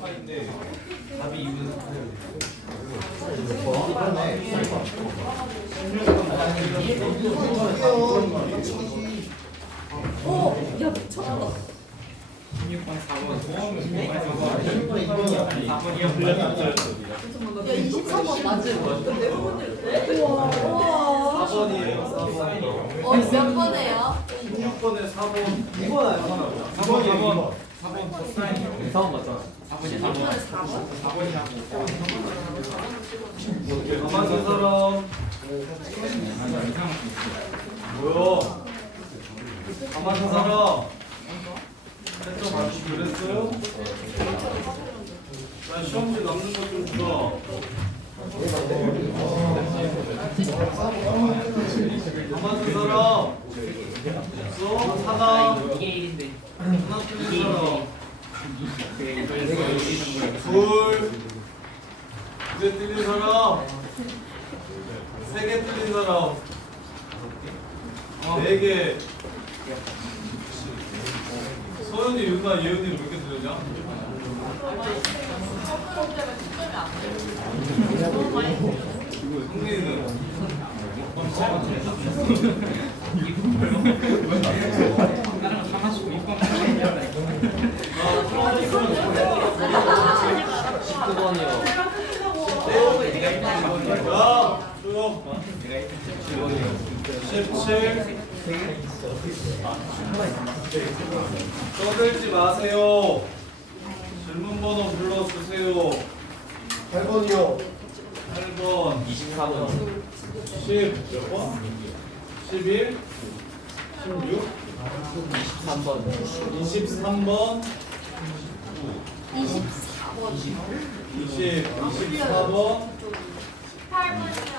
8인데 답이 2분 오! 야 미쳤다. 16번 4번 16번 4번 야 23번 맞음. 우와. 4번이에요 4번 몇 번이에요? 16번에 4번 2번 아니야? 4번 4번 코사인이요 4번 맞잖아. 4번이 4번에 4번 4번? 4번이라고 가만 선 사람 뭐야 가만 선 사람 채점 맞추기 그랬어요? 나 시험지 남는 거 좀 주라 가만 선 사람 있어? 하나 이게 1인데 하나 틀린 사람 둘, 두개 틀린 사람, 세 개 틀린 사람, 네 개. 서연이, 유나, 예은이 왜 이렇게 틀렸냐? 성민이는 다른 거다 마시고 6번 19번이요. 야, 조용. 17. 떠들지 마세요. 질문 번호 불러주세요. 8번이요. 8번, 24번. 10, 몇 번? 11, 16, 3번. 23번, 24번. 20, 24번, 18번이요.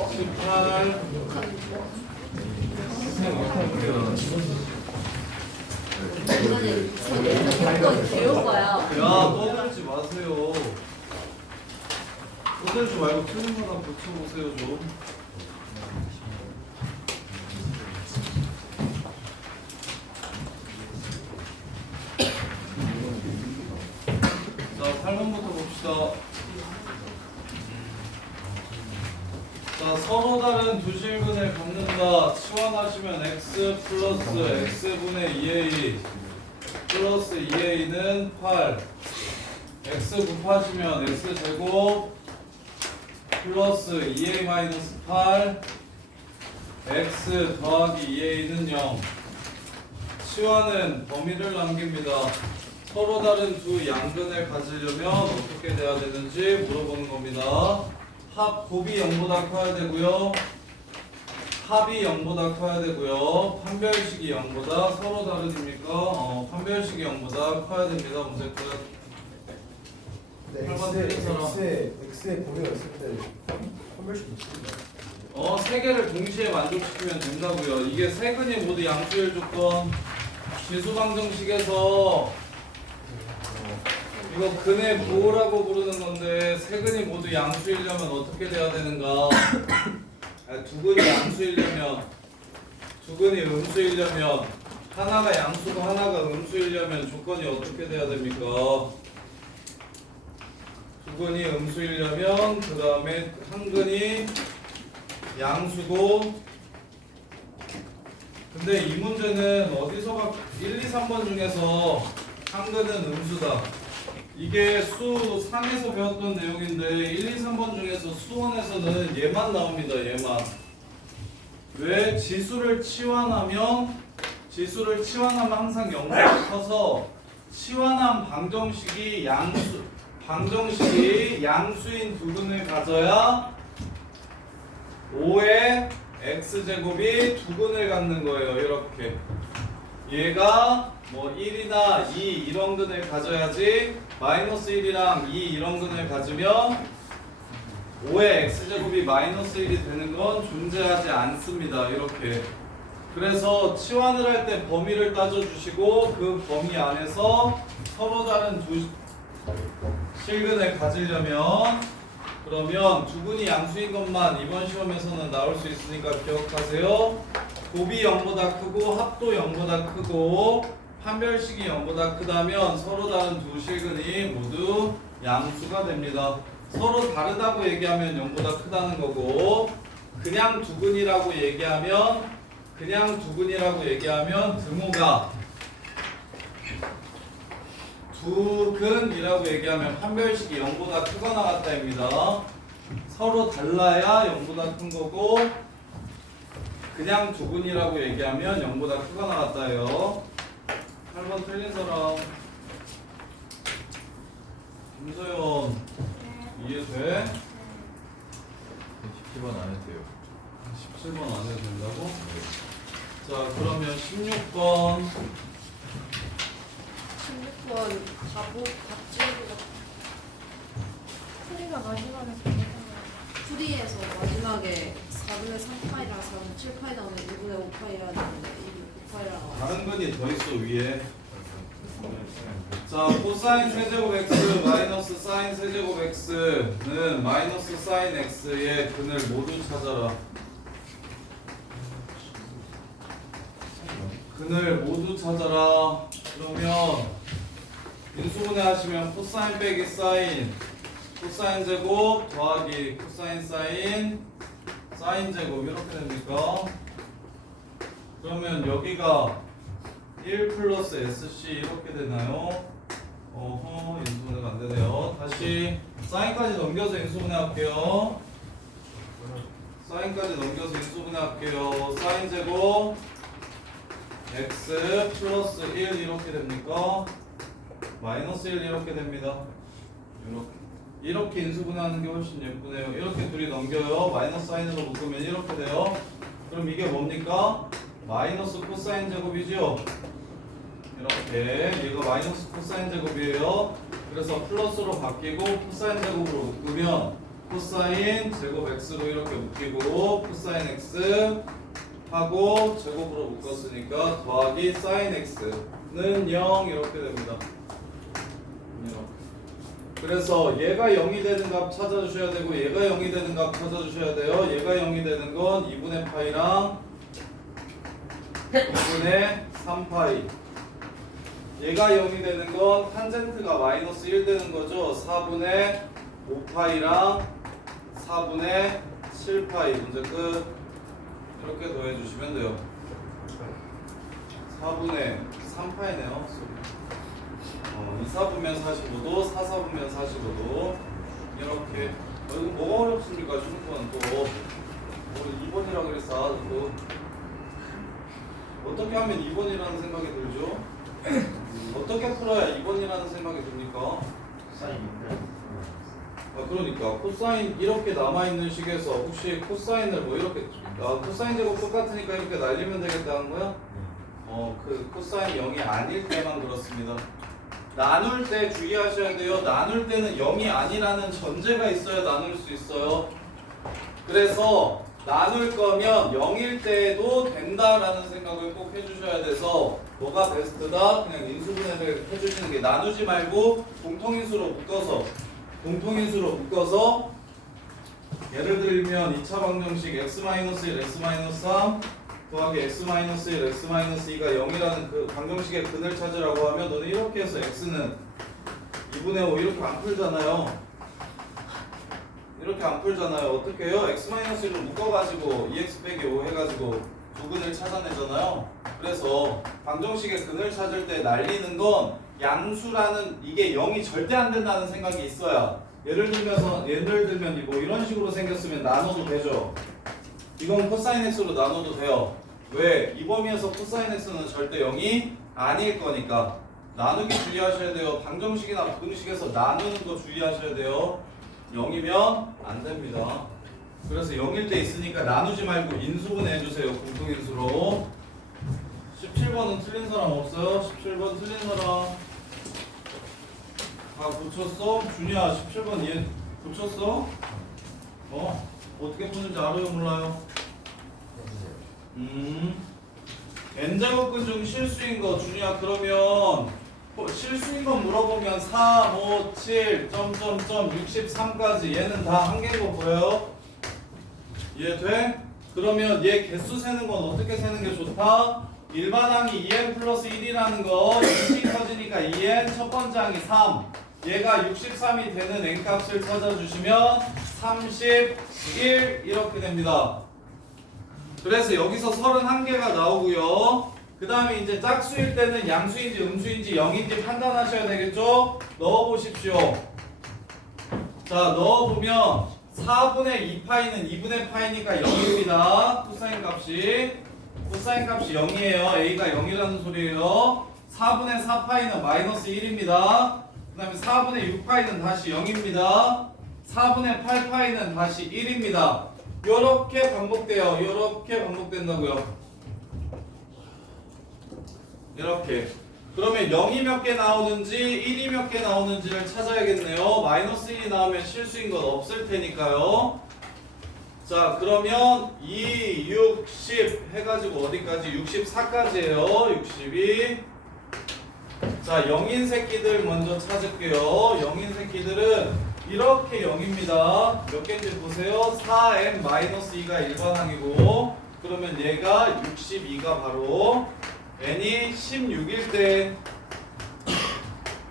18, 이거는 이건 개오바야. 야, 떠들지 마세요. 떠들지 말고 틀린 거나 고쳐보세요, 좀. 자, 8번부터 봅시다. 자, 서로 다른 두 실근을 갖는다. 치환하시면 x 플러스 x분의 2a 플러스 2a는 8. x 곱하시면 x제곱 플러스 2a 마이너스 8 x 더하기 2a는 0. 치환은 범위를 남깁니다. 서로 다른 두 양근을 가지려면 어떻게 돼야 되는지 물어보는 겁니다. 합 곱이 0보다 커야 되고요. 합이 0보다 커야 되고요. 판별식이 0보다 서로 다르십니까? 판별식이 0보다 커야 됩니다. 문제 끝. 네, 팔번 틀린 사람. X의 범위가 있을 때 한 번씩 있습니다. 세 개를 동시에 만족시키면 된다고요. 이게 세 근이 모두 양수일 조건. 지수방정식에서 이거 근의 부호라고 부르는 건데 세 근이 모두 양수이려면 어떻게 돼야 되는가? 두 근이 양수이려면 두 근이 음수이려면 하나가 양수고 하나가 음수이려면 조건이 어떻게 돼야 됩니까? 두 근이 음수이려면 그 다음에 한 근이 양수고 근데 이 문제는 어디서 1, 2, 3번 중에서 한 근은 음수다. 이게 수 3에서 배웠던 내용인데 1, 2, 3번 중에서 수원에서는 얘만 나옵니다. 얘만. 왜? 지수를 치환하면 항상 0보다 커서 치환한 방정식이 양수인 두 근을 가져야 5의 x제곱이 두 근을 갖는 거예요. 이렇게. 얘가 뭐 1이나 2 이런 근을 가져야지 마이너스 1이랑 2 이런 근을 가지면 5의 x제곱이 마이너스 1이 되는 건 존재하지 않습니다. 이렇게. 그래서 치환을 할 때 범위를 따져주시고 그 범위 안에서 서로 다른 두 실근을 가지려면 그러면 두 근이 양수인 것만 이번 시험에서는 나올 수 있으니까 기억하세요. 곱이 0보다 크고 합도 0보다 크고 판별식이 0보다 크다면 서로 다른 두 실근이 모두 양수가 됩니다. 서로 다르다고 얘기하면 0보다 크다는 거고 그냥 두근이라고 얘기하면 등호가 두근이라고 얘기하면 판별식이 0보다 크거나 같다입니다. 서로 달라야 0보다 큰 거고 그냥 두근이라고 얘기하면 0보다 크거나 같다요. 8번 틀린 사람. 김소연 이해돼? 17번 안 해도 돼요. 17번 안 해도 된다고? 자 그러면 16번 16번 갑질이가 풀이가 마지막에 풀이에서 마지막에 4분의 3파이랑 4분의 7파이 다음에 2분의 5파이라 되는데 2분의 5파이라고 다른 근이 더 있어 위에. 자 코사인 세제곱 x 마이너스 사인 세제곱 x는 마이너스 사인 x의 근을 모두 찾아라. 근을 모두 찾아라. 그러면 인수분해 하시면 코사인 빼기 사인, 코사인 제곱 더하기 코사인 사인, 사인 제곱 이렇게 됩니까? 그러면 여기가 1 플러스 SC 이렇게 되나요? 어허 인수분해가 안 되네요. 다시 사인까지 넘겨서 인수분해 할게요. 사인까지 넘겨서 인수분해 할게요. 사인 제곱 x 플러스 1 이렇게 됩니까? 마이너스 1 이렇게 됩니다. 이렇게 인수분해하는 게 훨씬 예쁘네요. 이렇게 둘이 넘겨요. 마이너스 사인으로 묶으면 이렇게 돼요. 그럼 이게 뭡니까? 마이너스 코사인 제곱이죠? 이렇게 얘가 마이너스 코사인 제곱이에요. 그래서 플러스로 바뀌고 코사인 제곱으로 묶으면 코사인 제곱 x로 이렇게 묶이고 코사인 x 하고 제곱으로 묶었으니까 더하기 사인 x는 0 이렇게 됩니다. 그래서 얘가 0이 되는 값 찾아주셔야 되고 얘가 0이 되는 값 찾아주셔야 돼요. 얘가 0이 되는 건 2분의 파이랑 2분의 3파이. 얘가 0이 되는 건 탄젠트가 마이너스 1 되는 거죠. 4분의 5파이랑 4분의 7파이. 문제 끝. 이렇게 더해주시면 돼요. 4분의 3파이네요. 2, 4분면 45도, 4, 4분면 45도. 이렇게. 이거 뭐가 어렵습니까? 중국은 또. 우리 2번이라고 그랬어. 또. 어떻게 하면 2번이라는 생각이 들죠? 어떻게 풀어야 2번이라는 생각이 듭니까? 그러니까 코사인 이렇게 남아있는 식에서 혹시 코사인을 뭐 이렇게 코사인 제곱 똑같으니까 이렇게 날리면 되겠다는 거야? 그 코사인 0이 아닐 때만 그렇습니다. 나눌 때 주의하셔야 돼요. 나눌 때는 0이 아니라는 전제가 있어야 나눌 수 있어요. 그래서 나눌 거면 0일 때도 된다라는 생각을 꼭 해주셔야 돼서 뭐가 베스트다? 그냥 인수분해를 해주시는 게 나누지 말고 공통인수로 묶어서 예를 들면 2차 방정식 x-1, x-3 더하기 x-1, x-2가 0이라는 그 방정식의 근을 찾으라고 하면 너는 이렇게 해서 x는 2분의 5 이렇게 안 풀잖아요. 이렇게 안 풀잖아요. 어떻게 해요? x-1을 묶어가지고 2x 빼기 5 해가지고 두 근을 찾아내잖아요. 그래서 방정식의 근을 찾을 때 날리는 건 양수라는 이게 0이 절대 안 된다는 생각이 있어야. 예를 들면 뭐 이런 식으로 생겼으면 나눠도 되죠. 이건 코사인 x로 나눠도 돼요. 왜? 이 범위에서 코사인 x는 절대 0이 아닐 거니까. 나누기 주의하셔야 돼요. 방정식이나 부등식에서 나누는 거 주의하셔야 돼요. 0이면 안 됩니다. 그래서 0일 때 있으니까 나누지 말고 인수분해 해주세요. 공통인수로. 17번은 틀린 사람 없어요? 17번 틀린 사람 다 고쳤어? 준이야 17번 얘 고쳤어? 어떻게 푸는지 알아요? 몰라요? n제곱근 중 실수인 거 준이야 그러면 실수인 거 물어보면 4, 5, 7, 63까지 얘는 다 한 개인 거 보여요? 이해돼? 그러면 얘 개수 세는 건 어떻게 세는 게 좋다? 일반 항이 2n 플러스 1이라는 거 인식 터지니까 2n 첫 번째 항이 3 얘가 63이 되는 n값을 찾아주시면 31 이렇게 됩니다. 그래서 여기서 31개가 나오고요. 그 다음에 이제 짝수일 때는 양수인지 음수인지 0인지 판단하셔야 되겠죠? 넣어보십시오. 자, 넣어보면 4분의 2파이는 2분의 파이니까 0입니다. 코사인 값이 0이에요. A가 0이라는 소리예요. 4분의 4파이는 마이너스 1입니다. 그 다음에 4분의 6파이는 다시 0입니다. 4분의 8파이는 다시 1입니다. 요렇게 반복돼요. 요렇게 반복된다고요. 이렇게. 그러면 0이 몇 개 나오는지 1이 몇 개 나오는지를 찾아야겠네요. 마이너스 1이 나오면 실수인 건 없을 테니까요. 자, 그러면 2, 6, 10 해가지고 어디까지? 64까지예요. 62. 자, 0인 새끼들 먼저 찾을게요. 0인 새끼들은 이렇게 0입니다. 몇 개인지 보세요. 4n-2가 일반항이고, 그러면 얘가 62가 바로 n이 16일 때,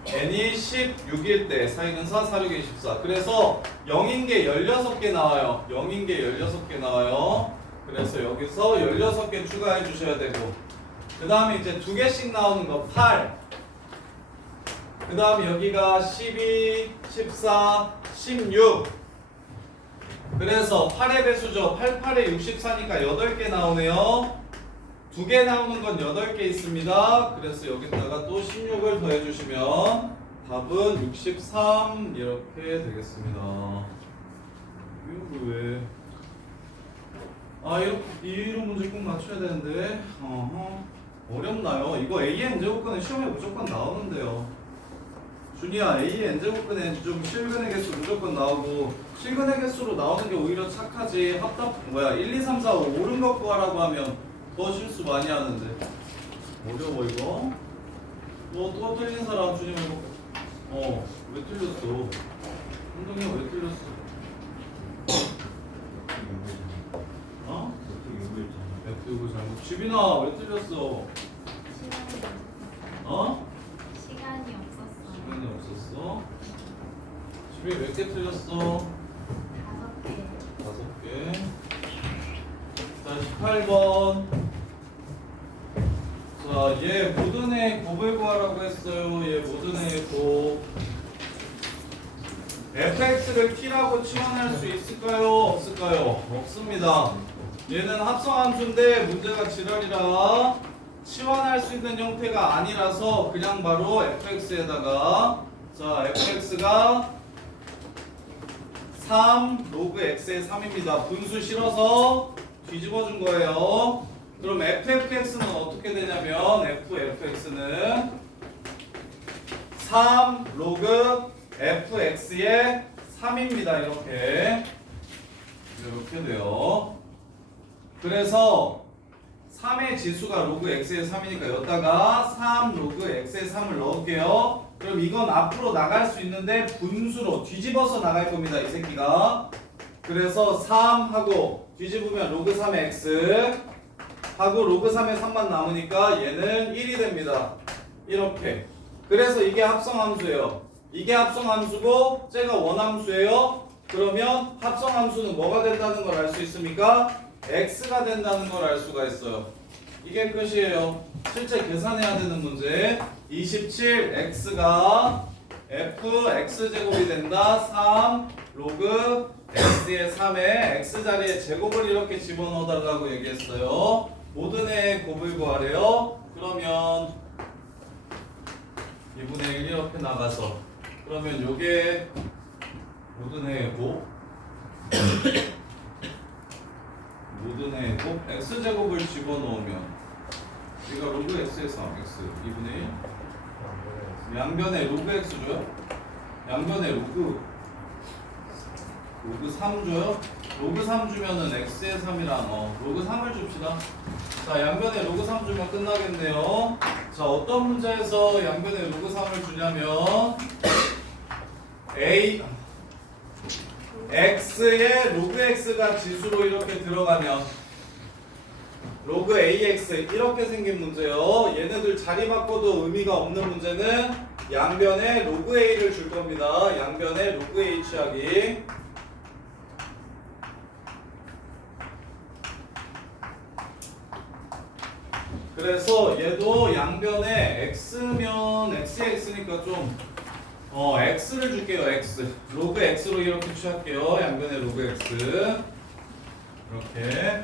n이 16일 때, 4는 4, 4, 6에 24. 그래서 0인 게 16개 나와요. 0인 게 16개 나와요. 그래서 여기서 16개 추가해 주셔야 되고, 그 다음에 이제 2개씩 나오는 거 8. 그 다음에 여기가 12, 14, 16. 그래서 8의 배수죠. 8, 8에 64니까 8개 나오네요. 2개 나오는 건 8개 있습니다. 그래서 여기다가 또 16을 더해주시면 답은 63 이렇게 되겠습니다. 이거 왜? 아, 이런 문제 꼭 맞춰야 되는데. 어렵나요? 이거 A의 n제곱근은 시험에 무조건 나오는데요. 준이야, A의 n제곱근에 좀 실근의 개수 무조건 나오고, 실근의 개수로 나오는 게 오히려 착하지. 1, 2, 3, 4, 5 옳은 거 구하라고 하면 더 실수 많이 하는데. 어려워 이거. 또 틀린 사람 준이 말고. 왜 틀렸어? 한동이 형 왜 틀렸어? F6 잘못. 지빈아 왜 틀렸어? 시간이 없었어요. 시간이 없었어? 지빈이 몇 개 틀렸어? 5개. 5개. 자, 18번. 자, 얘 모든 애 곱을 구하라고 했어요. 얘 모든 애 곱. fx를 t라고 치환할 수 있을까요? 없을까요? 없습니다. 얘는 합성함수인데 문제가 지랄이라 치환할 수 있는 형태가 아니라서 그냥 바로 fx에다가, 자, fx가 3 로그 x의 3입니다. 분수 실어서 뒤집어 준 거예요. 그럼 fx는 어떻게 되냐면 fx는 3 로그 fx의 3입니다. 이렇게 돼요. 그래서 3의 지수가 로그 x의 3이니까 여기다가 3 로그 x의 3을 넣을게요. 그럼 이건 앞으로 나갈 수 있는데 분수로 뒤집어서 나갈 겁니다. 이 새끼가. 그래서 3 하고 뒤집으면 로그 3의 x 하고 로그 3의 3만 남으니까 얘는 1이 됩니다. 이렇게. 그래서 이게 합성함수예요. 이게 합성함수고 쟤가 원함수예요. 그러면 합성함수는 뭐가 된다는 걸 알 수 있습니까? x가 된다는 걸 알 수가 있어요. 이게 끝이에요. 실제 계산해야 되는 문제. 27x가 fx제곱이 된다. 3 로그 x의 3에 x자리에 제곱을 이렇게 집어넣어달라고 얘기했어요. 모든 애의 곱을 구하래요. 그러면 2분의 1 이렇게 나가서, 그러면 요게 모든 애의 곱, 모든 애의 곱 x제곱을 집어넣으면 얘가 로그 x의 3 x 2분의 1 양변에 로그 x 줘요? 양변에 로그 3 줘요? 로그 3 주면은 x의 3이랑 로그 3을 줍시다. 자, 양변에 로그 3 주면 끝나겠네요. 자, 어떤 문제에서 양변에 로그 3을 주냐면 x에 로그 x가 지수로 이렇게 들어가면 로그 ax 이렇게 생긴 문제요. 얘네들 자리 바꿔도 의미가 없는 문제는 양변에 로그 a를 줄 겁니다. 양변에 로그 a 취하기. 그래서 얘도 양변에 x면 x니까 좀 x를 줄게요. x 로그 x로 이렇게 취할게요. 양변에 로그 x 이렇게.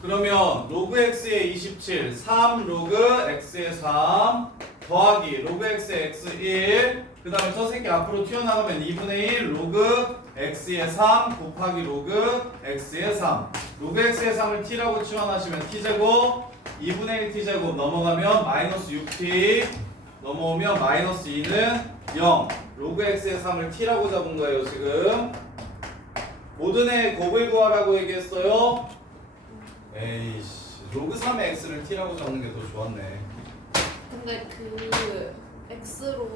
그러면 로그 x에 27 3 로그 x에 3 더하기 로그 x에 x1 그 다음에 저 새끼 앞으로 튀어나가면 2분의 1 로그 x에 3 곱하기 로그 x에 3 로그 x에 3을 t라고 치환하시면 t제곱 2분의 1 t제곱 넘어가면 마이너스 6t 넘어오면 마이너스 2는 0 로그 x의 3을 t라고 잡은 거예요. 지금 모든 애 곱을 구하라고 얘기했어요. 에이씨 로그 3의 x를 t라고 잡는 게 더 좋았네. 근데 그 x로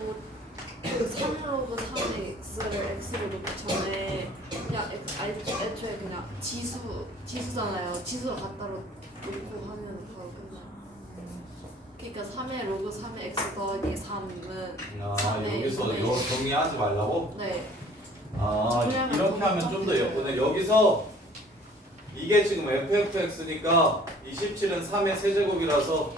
3로그 3의 x를 x로 놓기 전에 그냥 애초에 그냥 지수잖아요. 지수를 갖다 놓고 하면 바로 끝나. 그러니까 3의 로그 3의 x 더하기 3은 여기서 이거 정리하지 말라고? 네. 이렇게 하면 좀 더 예쁘네. 여기서 이게 지금 fx니까 27은 3의 세제곱이라서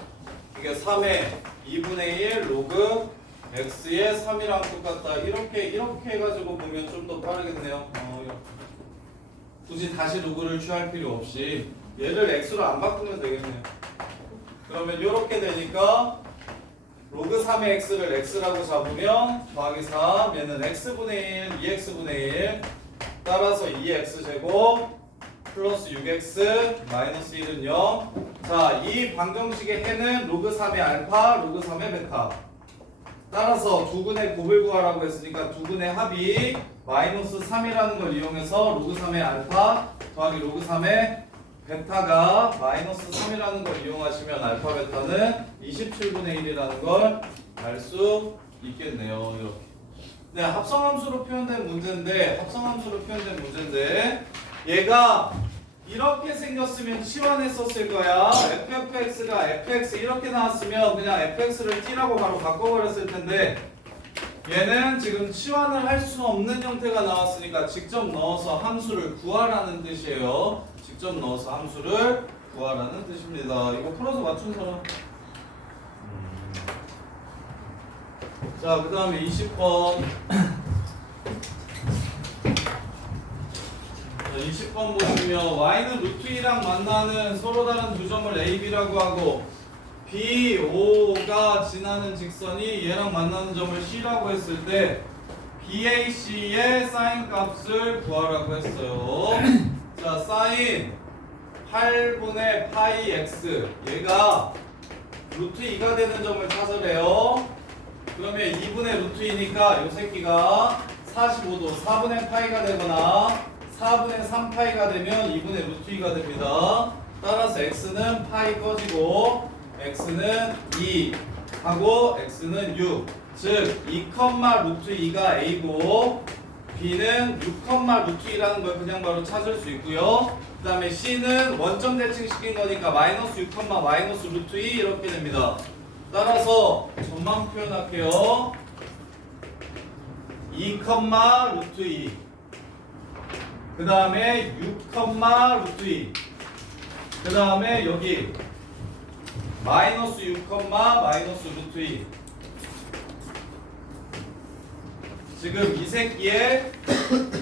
이게 3의 2분의 1 로그 x의 3이랑 똑같다. 이렇게 해가지고 보면 좀 더 빠르겠네요. 굳이 다시 로그를 취할 필요 없이 얘를 x로 안 바꾸면 되겠네요. 그러면 이렇게 되니까 로그 3의 x를 x라고 잡으면 더하기 3 얘는 x분의 1 2x분의 1 따라서 2x제곱 플러스 6x 마이너스 1은 0. 자, 이 방정식의 해는 로그 3의 알파 로그 3의 베타 따라서 두근의 곱을 구하라고 했으니까 두근의 합이 마이너스 3이라는 걸 이용해서 로그 3의 알파 더하기 로그 3의 베타가 마이너스 3이라는 걸 이용하시면 알파 베타는 27분의 1이라는 걸 알 수 있겠네요. 이렇게. 네, 합성함수로 표현된 문제인데 얘가 이렇게 생겼으면 치환했었을 거야. fx가 fx 이렇게 나왔으면 그냥 fx를 t라고 바로 바꿔버렸을 텐데 얘는 지금 치환을 할 수 없는 형태가 나왔으니까 직접 넣어서 함수를 구하라는 뜻이에요. 직접 넣어서 함수를 구하라는 뜻입니다. 이거 풀어서 맞춘 사람? 자, 그 다음에 20번. 20번 보시면 y는 루트 2랑 만나는 서로 다른 두 점을 a, b라고 하고 b, o가 지나는 직선이 얘랑 만나는 점을 c라고 했을 때 BAC의 사인 값을 구하라고 했어요. 자, 사인 8분의 파이 x 얘가 루트 2가 되는 점을 찾으래요. 그러면 2분의 루트 2니까 이 새끼가 45도 4분의 파이가 되거나 4분의 3파이가 되면 2분의 루트 2가 됩니다. 따라서 x는 파이 꺼지고 x는 2 하고 x는 6 즉 2, 루트 2가 a고 b는 6, 루트 2라는 걸 그냥 바로 찾을 수 있고요. 그 다음에 c는 원점 대칭시킨 거니까 마이너스 6, 마이너스 루트 2 이렇게 됩니다. 따라서 전망 표현할게요. 2, 루트 2 그 다음에 6, 루트 2 그 다음에 여기 마이너스 6, 마이너스 루트 2 지금 이 새끼의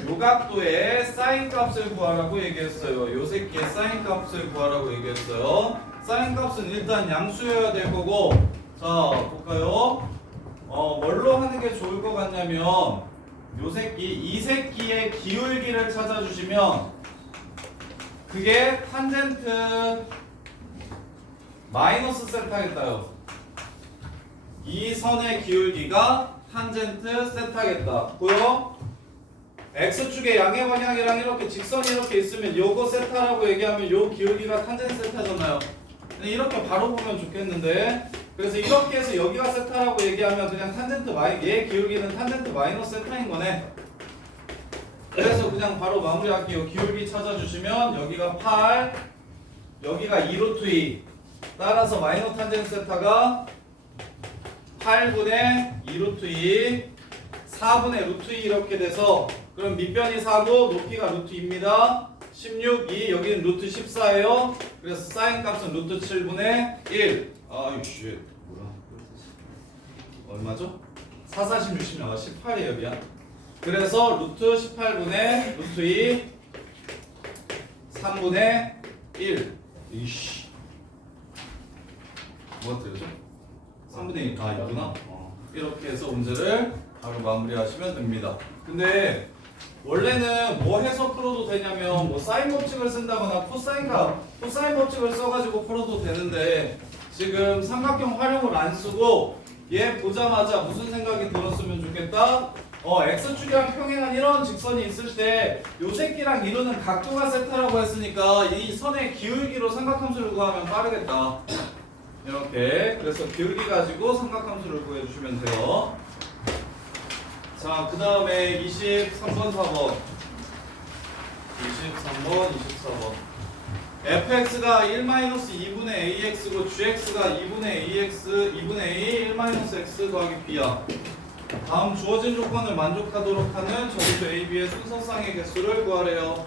요각도의 사인 값을 구하라고 얘기했어요. 요 새끼의 사인 값을 구하라고 얘기했어요. 사인 값은 일단 양수여야 될 거고 자 볼까요? 뭘로 하는 게 좋을 것 같냐면 요 새끼 이 새끼의 기울기를 찾아주시면 그게 탄젠트 마이너스 세타겠다요. 이 선의 기울기가 탄젠트 세타겠다. 보여? X축의 양의 방향이랑 이렇게 직선이 이렇게 있으면 요거 세타라고 얘기하면 요 기울기가 탄젠트 세타잖아요. 이렇게 바로 보면 좋겠는데 그래서 이렇게 해서 여기가 세타라고 얘기하면 그냥 탄젠트 얘 기울기는 탄젠트 마이너스 세타인 거네. 그래서 그냥 바로 마무리할게요. 기울기 찾아주시면 여기가 8 여기가 2루트 2 따라서 마이너 탄젠트 세타가 8분의 2 루트 2 4분의 루트 2 이렇게 돼서 그럼 밑변이 4고 높이가 루트 2입니다. 16, 2 여기는 루트 14예요. 그래서 사인 값은 루트 7분의 1. 아이씨 뭐야 얼마죠? 4, 4, 16, 16, 18이에요 미안. 그래서 루트 18분의 루트 2 3분의 1 이씨 뭐가 틀렸죠? 3분의 1 이구나. 이렇게 해서 문제를 바로 마무리하시면 됩니다. 근데 원래는 뭐 해서 풀어도 되냐면 뭐 사인 법칙을 쓴다거나 코사인 법칙을 써가지고 풀어도 되는데 지금 삼각형 활용을 안 쓰고 얘 보자마자 무슨 생각이 들었으면 좋겠다. x축이랑 평행한 이런 직선이 있을 때 요 새끼랑 이루는 각도가 세타라고 했으니까 이 선의 기울기로 삼각함수를 구하면 빠르겠다. 이렇게 그래서 기울기 가지고 삼각함수를 구해주시면 돼요. 자, 그 다음에 23번, 4번 23번, 24번 fx가 1-2분의 ax고 gx가 2분의 ax, 2분의 a, 1-x 더하기 b야. 다음 주어진 조건을 만족하도록 하는 저기서 a, b의 순서쌍의 개수를 구하래요.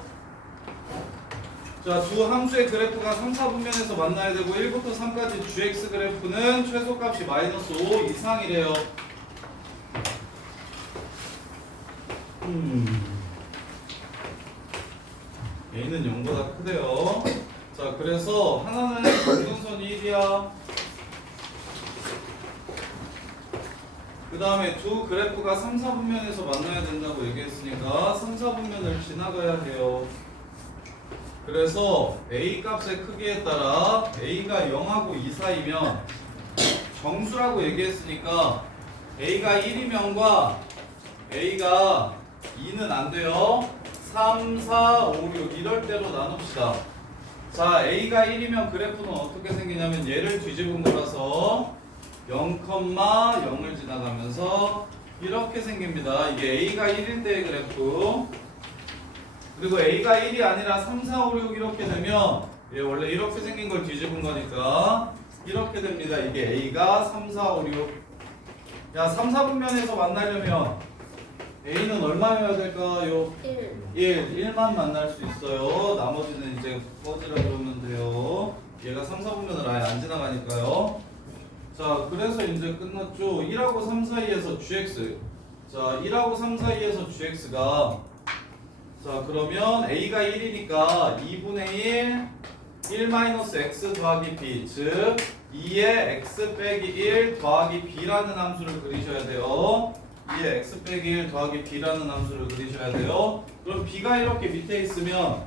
자, 두 함수의 그래프가 3, 4분면에서 만나야 되고 1부터 3까지 gx 그래프는 최소값이 -5 이상이래요. a는 0보다 크대요. 자, 그래서 하나는 점근선이 1이야. 그 다음에 두 그래프가 3, 4분면에서 만나야 된다고 얘기했으니까 3, 4분면을 지나가야 해요. 그래서 a 값의 크기에 따라 a가 0하고 2 사이면 정수라고 얘기했으니까 a가 1이면과 a가 2는 안 돼요. 3, 4, 5, 6 이럴 때로 나눕시다. 자, a가 1이면 그래프는 어떻게 생기냐면 얘를 뒤집은 거라서 0,0을 지나가면서 이렇게 생깁니다. 이게 a가 1일 때의 그래프. 그리고 a가 1이 아니라 3, 4, 5, 6 이렇게 되면 얘 원래 이렇게 생긴 걸 뒤집은 거니까 이렇게 됩니다. 이게 a가 3, 4, 5, 6. 야, 3, 4분면에서 만나려면 a는 얼마여야 될까요? 1만 만날 수 있어요. 나머지는 이제 꺼지라 그러면 돼요. 얘가 3, 4분면을 아예 안 지나가니까요. 자, 그래서 이제 끝났죠. 1하고 3 사이에서 gx. 자, 1하고 3 사이에서 gx가 자, 그러면 a가 1이니까 2분의 1 더하기 b, 즉 2의 x 빼기 1 더하기 b라는 함수를 그리셔야 돼요. 2의 x 빼기 1 더하기 b라는 함수를 그리셔야 돼요. 그럼 b가 이렇게 밑에 있으면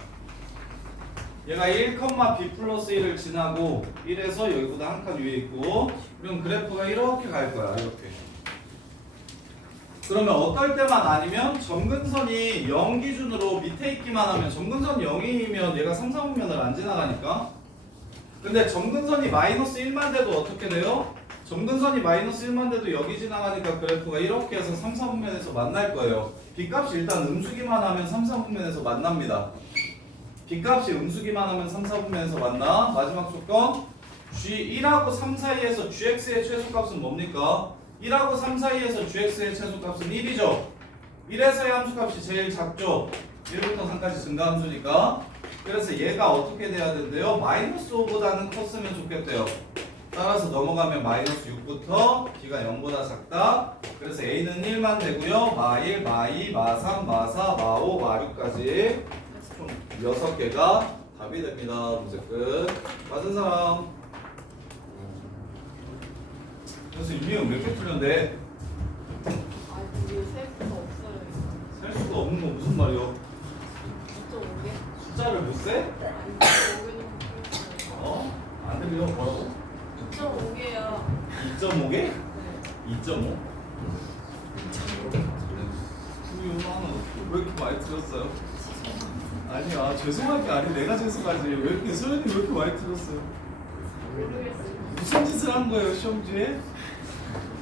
얘가 1, b 플러스 1을 지나고 1에서 여기보다 한 칸 위에 있고 그럼 그래프가 이렇게 갈 거야. 이렇게. 그러면 어떨 때만 아니면 점근선이 0 기준으로 밑에 있기만 하면 점근선이 0이면 얘가 3, 4분면을 안 지나가니까. 근데 점근선이 -1만 돼도 어떻게 돼요? 점근선이 -1만 돼도 여기 지나가니까 그래프가 이렇게 해서 3, 4분면에서 만날 거예요. b값이 일단 음수기만 하면 3, 4분면에서 만납니다. b값이 음수기만 하면 3, 4분면에서 만나. 마지막 조건 g 1하고 3 사이에서 gx의 최소값은 뭡니까? 1하고 3 사이에서 gx의 최소값은 1이죠. 1에서의 함수값이 제일 작죠. 1부터 3까지 증가함수니까. 그래서 얘가 어떻게 돼야 된대요? -5보다는 컸으면 좋겠대요. 따라서 넘어가면 -6부터 b가 0보다 작다. 그래서 a는 1만 되고요. 마1, 마2, 마3, 마4, 마5, 마6까지 총 6개가 답이 됩니다. 문제 끝. 맞은 사람. 그래서 유미형 몇 개 풀렸는데? 아니 우리 셀 수가 없어요. 셀 수가 없는 거 무슨 말이요? 2.5개? 숫자를 못 세? 아니 2.5개는 어? 안 들려 뭐라고? 2.5개야. 2.5개? 네. 2.5? 우유 하나 왜 이렇게 많이 들었어요? 아니야 죄송할 게 아니 내가 죄송하지 왜 이렇게 소연이 왜 이렇게 많이 들었어요? 모르겠어요. 무슨 짓을 한 거예요 시험지에?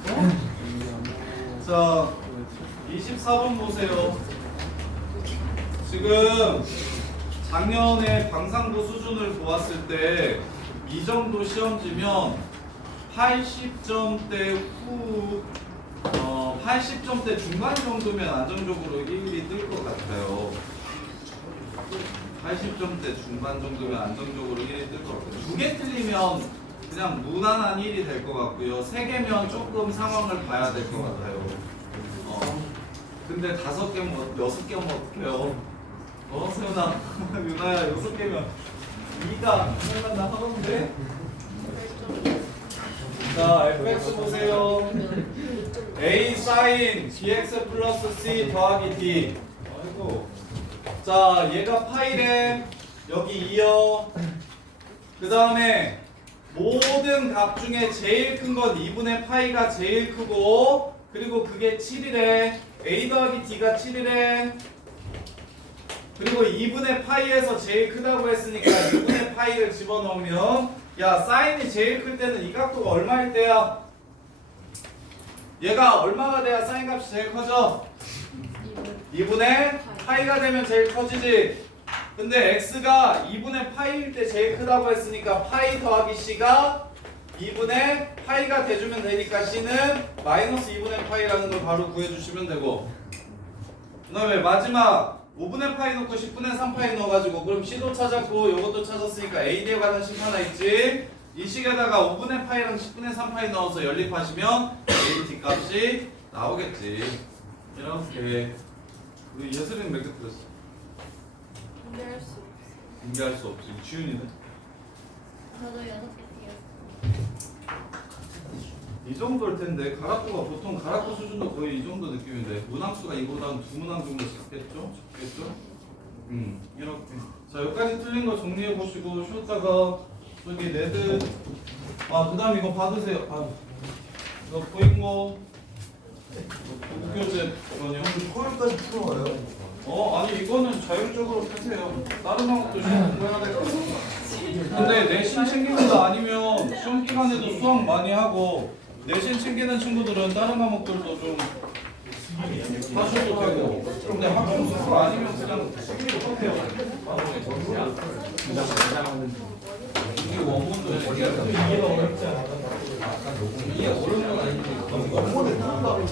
어? 자 24번 보세요. 지금 작년에 방상도 수준을 보았을 때 이 정도 시험지면 80점대 후 80점대 중반 정도면 안정적으로 1이 뜰 것 같아요. 80점대 중반 정도면 안정적으로 1이 뜰 것 같아요. 2개 틀리면 그냥 무난한 1이 될 것 같고요. 3개면 조금 상황을 봐야 될 것 같아요. 근데 5개면 6개면 어떡해요? 세훈아, 유나야 6개면 2가 생각나 하던데? 자, fx 보세요. a sin bx 플러스 c 더하기 d. 아이고. 자, 얘가 파이래. 여기 2요. 그 다음에 모든 값 중에 제일 큰 건 2분의 파이가 제일 크고, 그리고 그게 7이래. a 더하기 d가 7이래. 그리고 2분의 파이에서 제일 크다고 했으니까 2분의 파이를 집어넣으면, 야, 사인이 제일 클 때는 이 각도가 얼마일 때야? 얘가 얼마가 돼야 사인 값이 제일 커져? 2분의 파이가 되면 제일 커지지. 근데 x가 2분의 파이일 때 제일 크다고 했으니까 파이 더하기 c가 2분의 파이가 돼주면 되니까 c는 마이너스 2분의 파이라는 걸 바로 구해주시면 되고, 그 다음에 마지막 5분의 파이 넣고 10분의 3 파이 넣어가지고, 그럼 c도 찾았고 요것도 찾았으니까 a에 관한 식 하나 있지. 이 식에다가 5분의 파이랑 10분의 3 파이 넣어서 연립하시면 a d 값이 나오겠지. 이렇게. 우리 예슬이는 몇 개 틀렸어? 공개할 수 없어. 공개할 수 없지. 지훈이는? 저도 6개 틀렸어요. 이 정도일 텐데, 가락구가 보통 가락구 수준도 거의 이 정도 느낌인데, 문항수가 이보다는 2문항 정도 작겠죠? 작겠죠? 이렇게. 자, 여기까지 틀린 거 정리해 보시고 쉬었다가 저기 레드, 그 다음 이거 받으세요. 이거 보인 거 국교재 전이요. 토요일까지 풀어와요. 아니 이거는 자율적으로 푸세요. 다른 방법도 시험 공부해야 될 것 같아. 근데 내신 챙기는 거 아니면 시험 기간에도 수학 많이 하고, 내신 챙기는 친구들은 다른 과목들도 좀 하셔도 되고. 근데 학교 수업 아니면 그냥 챙기고 못해요. 이게 원본도 이해가 어렵지 않아. 이해 어려운 건 아닌데 너무